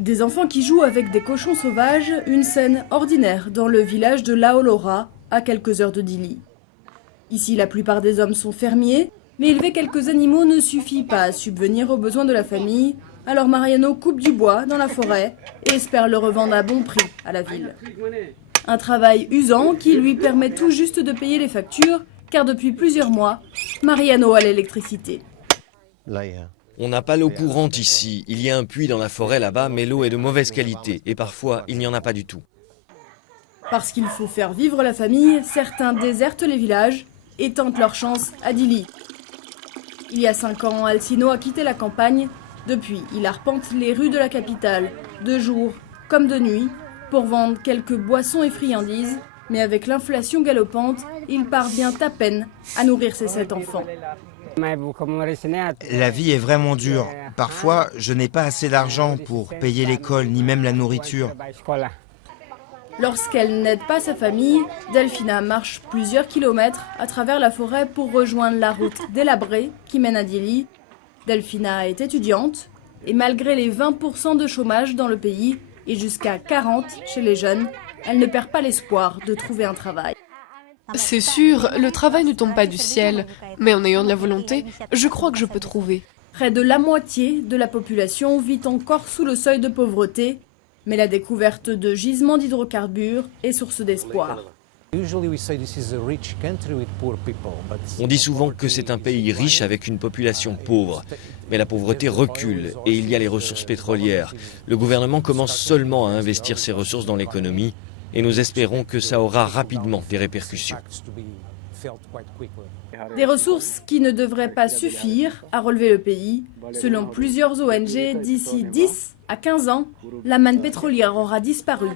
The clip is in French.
Des enfants qui jouent avec des cochons sauvages, une scène ordinaire dans le village de Laolora, à quelques heures de Dili. Ici, la plupart des hommes sont fermiers, mais élever quelques animaux ne suffit pas à subvenir aux besoins de la famille. Alors Mariano coupe du bois dans la forêt et espère le revendre à bon prix à la ville. Un travail usant qui lui permet tout juste de payer les factures, car depuis plusieurs mois, Mariano a l'électricité. On n'a pas l'eau courante ici. Il y a un puits dans la forêt là-bas, mais l'eau est de mauvaise qualité et parfois il n'y en a pas du tout. Parce qu'il faut faire vivre la famille, certains désertent les villages et tentent leur chance à Dili. Il y a 5 ans, Alcino a quitté la campagne. Depuis, il arpente les rues de la capitale, de jour comme de nuit, pour vendre quelques boissons et friandises. Mais avec l'inflation galopante, il parvient à peine à nourrir ses 7 enfants. La vie est vraiment dure. Parfois, je n'ai pas assez d'argent pour payer l'école ni même la nourriture. Lorsqu'elle n'aide pas sa famille, Delfina marche plusieurs kilomètres à travers la forêt pour rejoindre la route délabrée qui mène à Dili. Delfina est étudiante et malgré les 20% de chômage dans le pays et jusqu'à 40% chez les jeunes, elle ne perd pas l'espoir de trouver un travail. C'est sûr, le travail ne tombe pas du ciel, mais en ayant de la volonté, je crois que je peux trouver. Près de la moitié de la population vit encore sous le seuil de pauvreté, mais la découverte de gisements d'hydrocarbures est source d'espoir. On dit souvent que c'est un pays riche avec une population pauvre. Mais la pauvreté recule et il y a les ressources pétrolières. Le gouvernement commence seulement à investir ses ressources dans l'économie et nous espérons que ça aura rapidement des répercussions. Des ressources qui ne devraient pas suffire à relever le pays. Selon plusieurs ONG, d'ici 10 à 15 ans, la manne pétrolière aura disparu